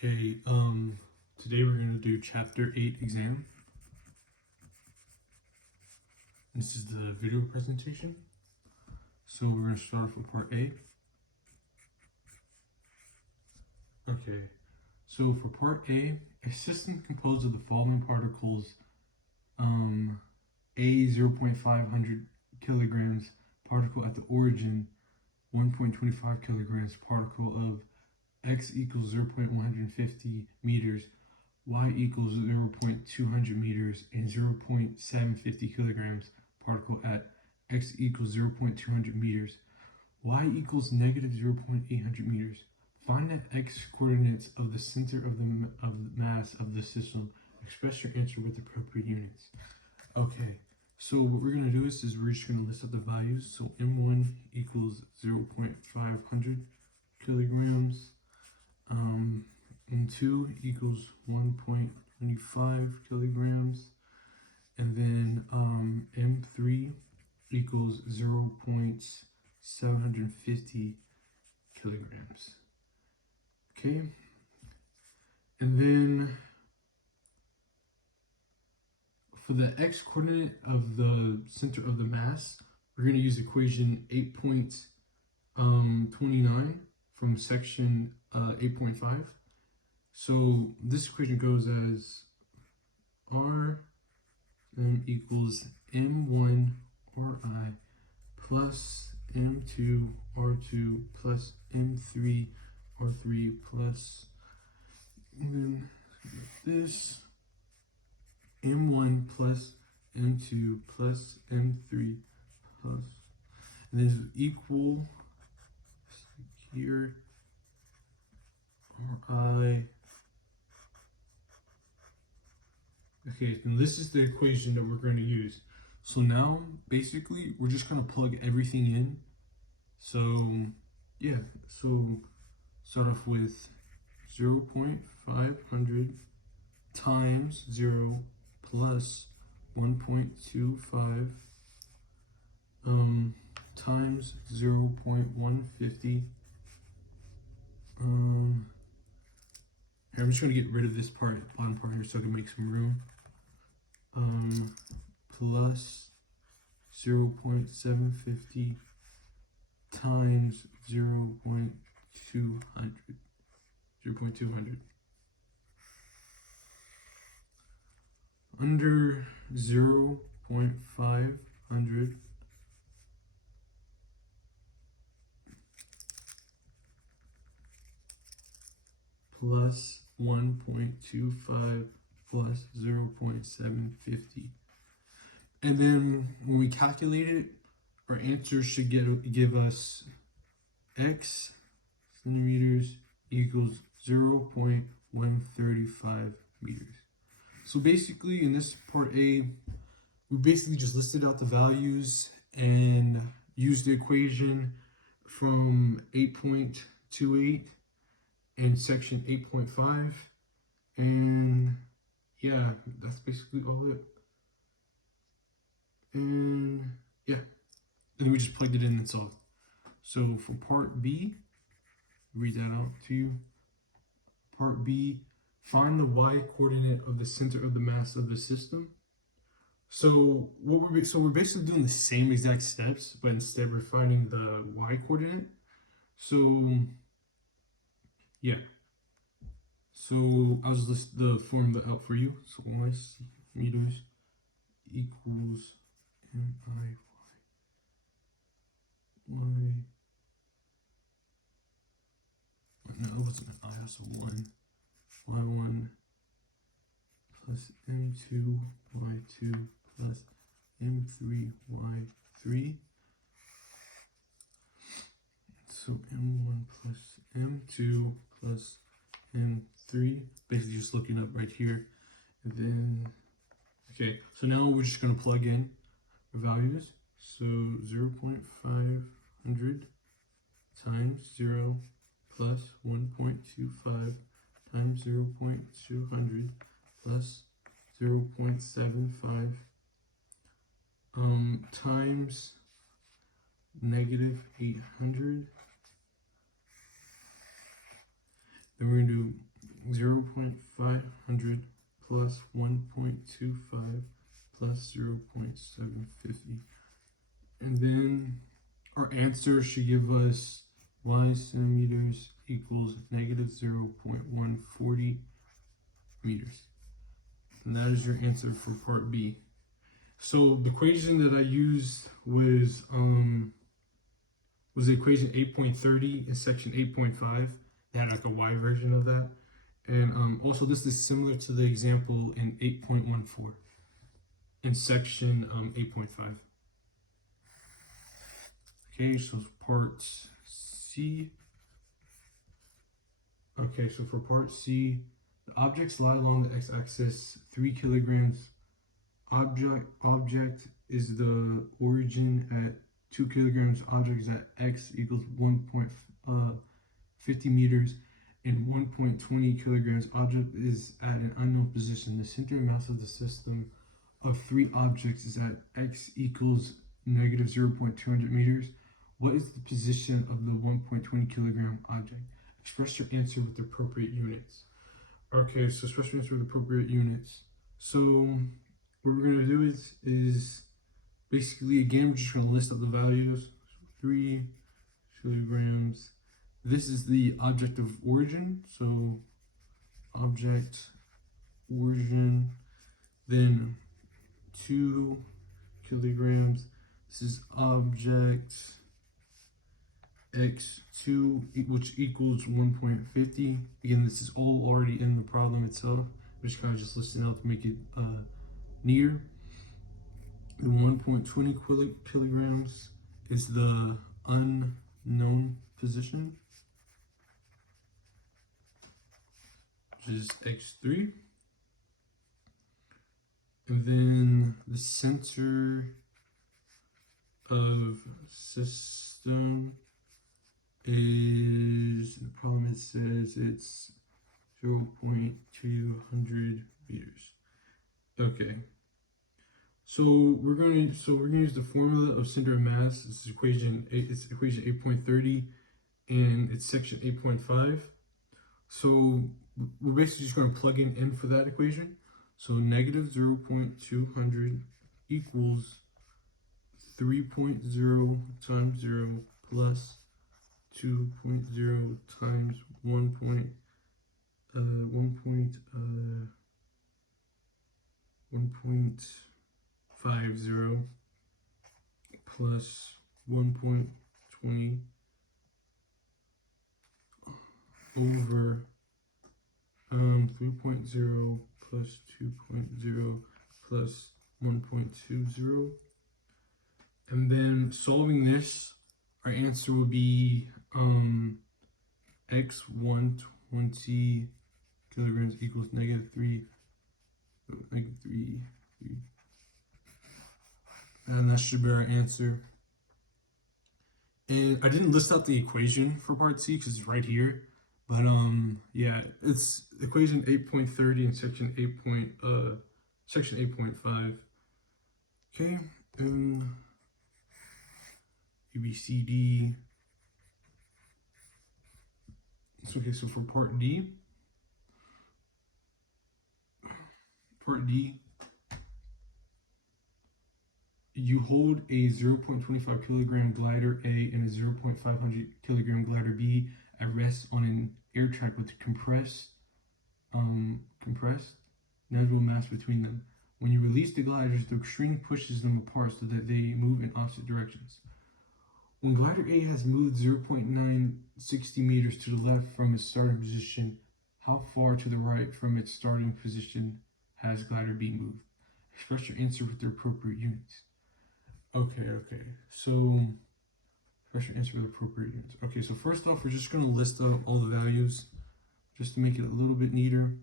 Okay, today we're going to do Chapter 8 exam. This is the video presentation. So we're going to start off with Part A. Okay, so for Part A, a system composed of the following particles, A 0.500 kilograms particle at the origin, 1.25 kilograms particle of X equals 0.150 meters, Y equals 0.200 meters, and 0.750 kilograms particle at X equals 0.200 meters, Y equals negative 0.800 meters. Find the X coordinates of the center of the mass of the system. Express your answer with appropriate units. Okay, so what we're going to do is we're just going to list out the values. So M1 equals 0.500 kilograms. M2 equals 1.25 kilograms, and then M3 equals 0.750 kilograms. Okay, and then for the x coordinate of the center of the mass, we're going to use equation 8.29 from section 8.5. So this equation goes as R equals M1 Ri plus M2 R2 plus M3 R3 plus, and then this M1 plus M2 plus M3 plus, and this is equal here Ri. Okay, and this is the equation that we're going to use. So now, basically, we're just going to plug everything in. So, yeah, so start off with 0.500 times 0 plus 1.25 times 0.150. I'm just going to get rid of this part, bottom part here, so I can make some room. Plus 0.750 times 0.200. Under 0.500 plus 1.25 plus 0.750. And then when we calculate it, our answer should give us X centimeters equals 0.135 meters. So basically in this part A, we basically just listed out the values and used the equation from 8.28 and section 8.5. And yeah, that's basically all it. And yeah, and then we just plugged it in and solved. So for part B, read that out to you. Part B, find the y coordinate of the center of the mass of the system. So we're basically doing the same exact steps, but instead we're finding the y coordinate. So yeah. So I'll just list the formula out for you. So y meters equals mi y. No, it wasn't an I, that's a 1. Y1 plus M2 Y2 plus M3 Y3. So M1 plus M2 plus M3. Basically just looking up right here. And then, okay, so now we're just going to plug in our values. So 0.500 times 0 plus 1.25 times 0.200 plus 0.75 times negative 800. Then we're going to do 0.500 plus 1.25 plus 0.750. And then our answer should give us y centimeters equals negative 0.140 meters. And that is your answer for part B. So the equation that I used was the equation 8.30 in section 8.5. They had like a y version of that. And also this is similar to the example in 8.14 in section 8.5. Okay, so part C. Okay, so for part C, the objects lie along the x-axis 3 kilograms. Object is the origin at 2 kilograms. Object is at x equals 1.50 meters and 1.20 kilograms. Object is at an unknown position. The center of mass of the system of 3 objects is at x equals negative 0.200 meters. What is the position of the 1.20 kilogram object? Express your answer with the appropriate units. Okay, so express your answer with appropriate units. So what we're going to do is basically, again, we're just going to list up the values. 3 kilograms. This is the object of origin. So object origin. Then 2 kilograms. This is object x2, which equals 1.50. Again, this is all already in the problem itself. We're just kind of just listing out to make it neater. The 1.20 kilograms is the unknown position, which is x3. And then the center of system is, the problem it says it's 0.200 meters. Okay. So we're gonna use the formula of center of mass. This is equation 8.30 and it's section 8.5. So we're basically just gonna plug in for that equation. So negative 0.200 equals 3.0 times 0 plus 2.0 times 1.50 plus 1.20 over 3.0 plus 2.0 plus 1.20. And then solving this, our answer will be x 120 kilograms equals negative 3, and that should be our answer. And I didn't list out the equation for part C because it's right here, but yeah, it's equation 8.30 in section 8.5. Okay, A, B, C, D. Okay, so for part D, you hold a 0.25 kilogram glider A and a 0.500 kilogram glider B at rest on an air track with compressed negligible mass between them. When you release the gliders, the string pushes them apart so that they move in opposite directions. When glider A has moved 0.960 meters to the left from its starting position, how far to the right from its starting position has glider B moved? Express your answer with the appropriate units. Okay, so express your answer with appropriate units. Okay, so first off, we're just going to list out all the values just to make it a little bit neater.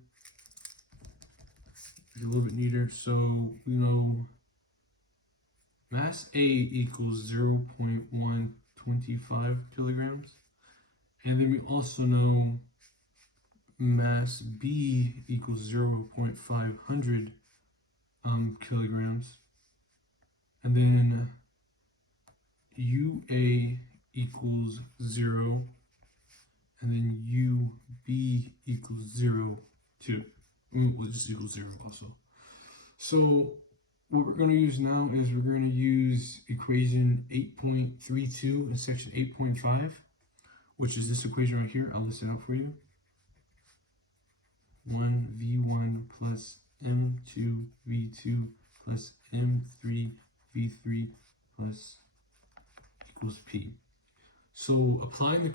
So we know mass A equals 0.125 kilograms. And then we also know mass B equals 0.500 kilograms. And then UA equals 0. and then UB equals 0, 2. We'll just equal 0 also. So what we're going to use now is we're going to use equation 8.32 in section 8.5, which is this equation right here. I'll list it out for you. 1v1 plus m2 v2 plus m3 v3 plus equals p. So applying the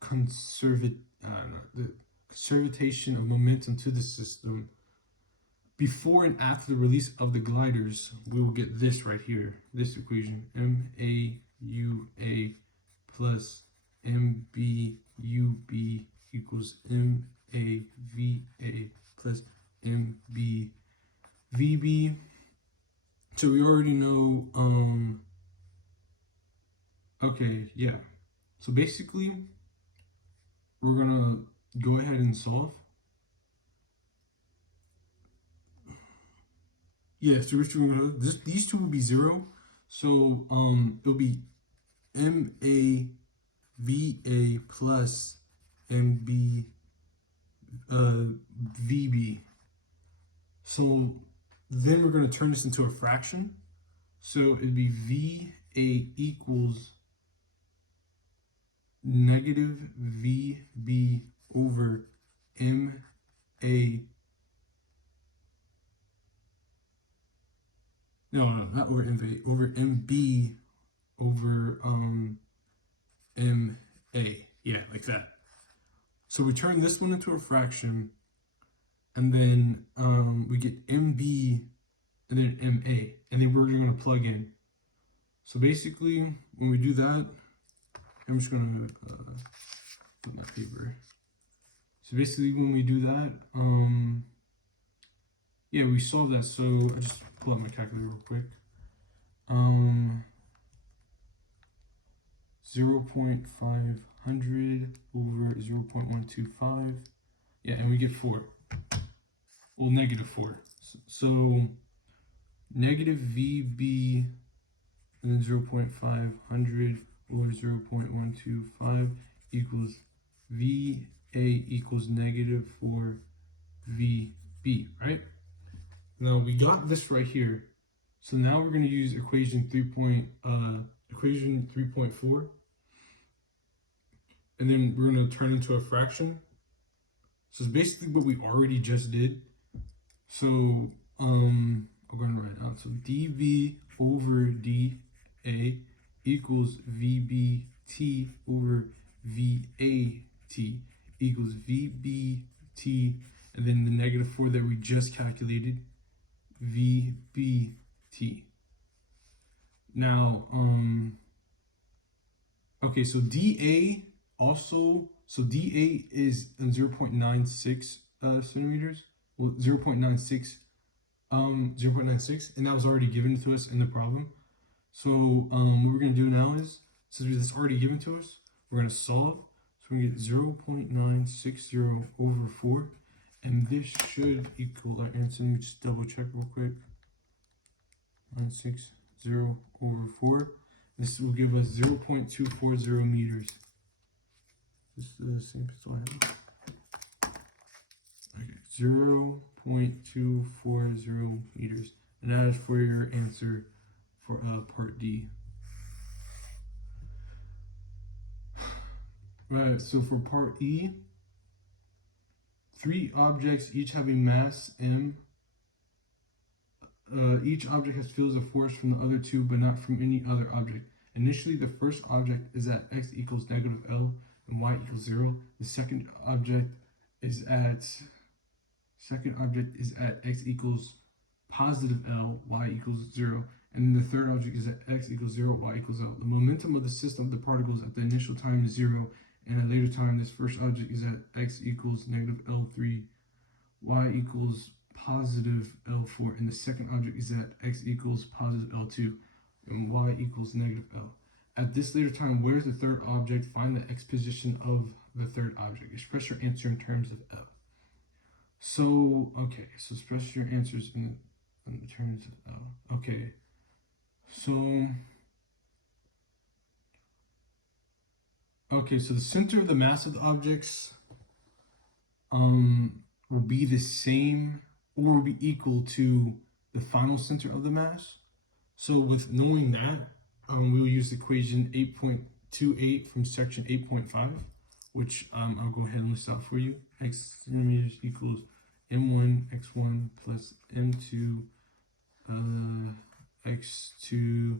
conservation of momentum to the system before and after the release of the gliders, we will get this right here, this equation, MAUA plus MBUB equals MAVA plus MBVB. So we already know, okay, yeah. So basically, we're gonna go ahead and solve. Yeah, so these two will be 0. So it'll be MAVA plus MBVB. So then we're going to turn this into a fraction. So it'd be VA equals negative VB over MA. No, not over MV, over MB over MA. Yeah, like that. So we turn this one into a fraction, and then we get MB and then MA, and then we're going to plug in. So basically, when we do that, I'm just going to put my paper. So basically, when we do that, yeah, we solve that. So I just pull out my calculator real quick. 0.500 over 0.125. Yeah, and we get 4. Well, negative 4. So negative VB and then 0.500 over 0.125 equals VA equals negative 4 VB, right? Now we got this right here. So now we're going to use equation 3.4, and then we're going to turn into a fraction. So it's basically what we already just did. So I'll go and write it out. So dV over dA equals VBT over VAT equals VBT, and then the negative 4 that we just calculated, VBT. Now, okay, so DA also, so DA is 0.96 centimeters, well, 0.96, and that was already given to us in the problem. So what we're going to do now is, since it's already given to us, we're going to solve. So we're going to get 0.960 over 4, and this should equal our answer. Let me just double check real quick. 960 over 4. This will give us 0.240 meters. This is the same pistol I have. Okay, 0.240 meters. And that is for your answer for part D. Right, so for part E, 3 objects each having mass m. Each object has fields of force from the other 2, but not from any other object. Initially, the first object is at x equals negative L and y equals 0. The second object is at x equals positive L, y equals 0. And the third object is at x equals 0, y equals L. The momentum of the system of the particles at the initial time is 0, and at a later time, this first object is at x equals negative L3, y equals positive L4, and the second object is at x equals positive L2, and y equals negative L. At this later time, where is the third object? Find the x position of the third object. Express your answer in terms of L. So, okay, so express your answers in terms of L. Okay, so, Okay, so the center of the mass of the objects will be the same or will be equal to the final center of the mass. So with knowing that, we'll use equation 8.28 from section 8.5, which I'll go ahead and list out for you. X centimeters equals m1 x1 plus m2 x2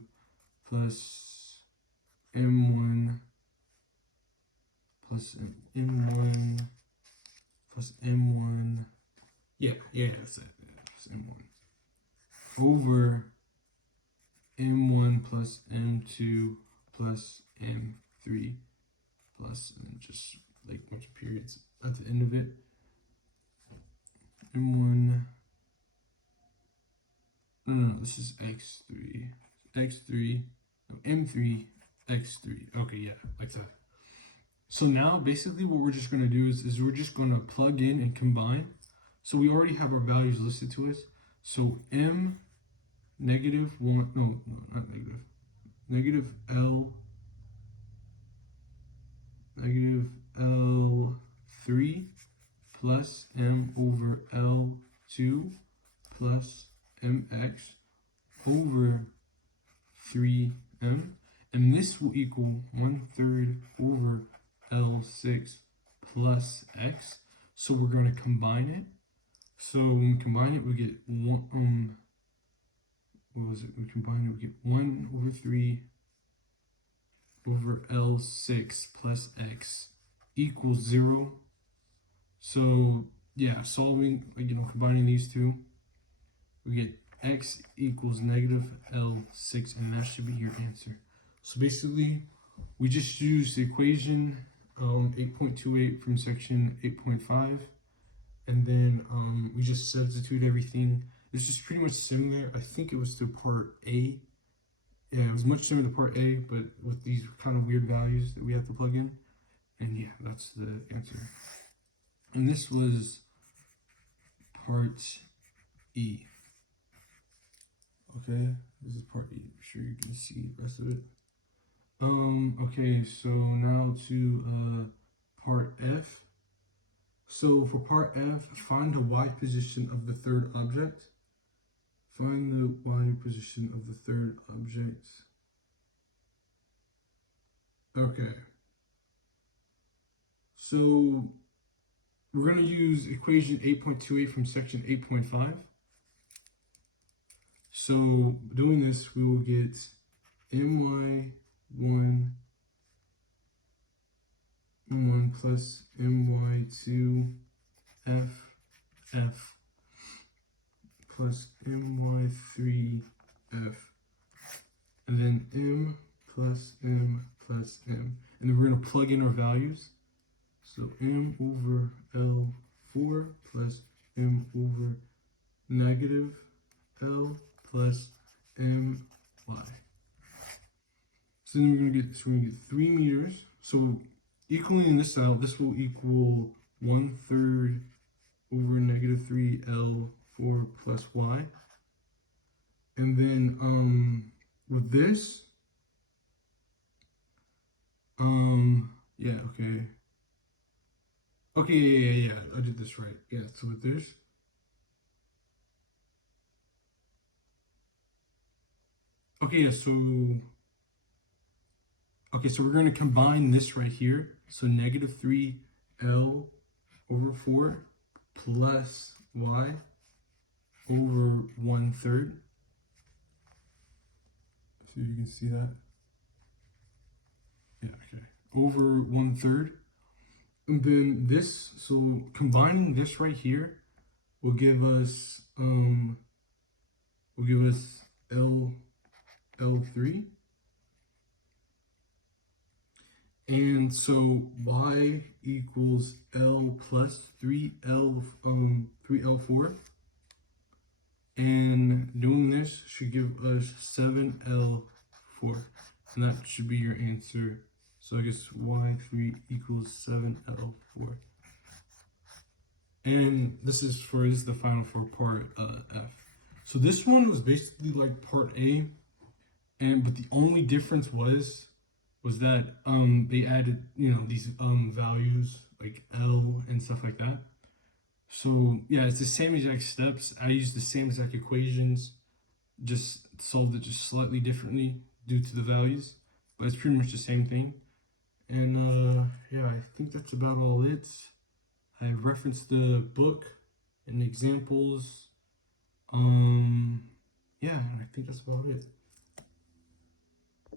plus m1 plus m1 plus m1. Yeah, that's it. Plus m1 over m1 plus m2 plus m3 plus, and just like a bunch of periods at the end of it. M1. No, this is x3. x3. No, m3, x3. Okay, yeah, like that. So now basically what we're just going to do is we're just going to plug in and combine. So we already have our values listed to us. So m negative 1, no, not negative. Negative L, negative L3 plus m over L2 plus mx over 3m. And this will equal 1/3 over L6 plus x. So we're going to combine it. So when we combine it, we get one, what was it? We combine it, we get 1 over 3 over L6 plus x equals 0. So yeah, solving, combining these two, we get x equals negative L6, and that should be your answer. So basically, we just use the equation 8.28 from section 8.5, and then we just substitute everything. It's just pretty much similar. I think it was to part A. Yeah, it was much similar to part A, but with these kind of weird values that we have to plug in. And yeah, that's the answer. And this was part E. Okay, this is part E. I'm sure you can see the rest of it. Okay, so now to part F. So for part F, find the y position of the third object. Find the y position of the third object. Okay. So we're going to use equation 8.28 from section 8.5. So doing this, we will get my1 plus my2 f plus my3 f, and then m plus m plus m. And then we're going to plug in our values. So m over L4 plus m over negative L plus my. So then we're going to get 3 meters. So equaling this out, this will equal 1/3 over negative 3L4 plus y. And then with this, yeah, okay. Okay, yeah, I did this right. Yeah, so with this, okay, yeah, so we're going to combine this right here. So negative 3L over 4 plus y over 1/3. So you can see that. Yeah, okay. Over 1/3. And then this, so combining this right here will give us L3. And so y equals L plus 3L4. And doing this should give us 7L4. And that should be your answer. So I guess y3 equals 7L4. And this is the final for part F. So this one was basically like part A, but the only difference was was that they added, these values like L and stuff like that. So yeah, it's the same exact steps. I used the same exact equations, just solved it just slightly differently due to the values, but it's pretty much the same thing. And yeah, I think that's about all it. I referenced the book and examples. Yeah, I think that's about it.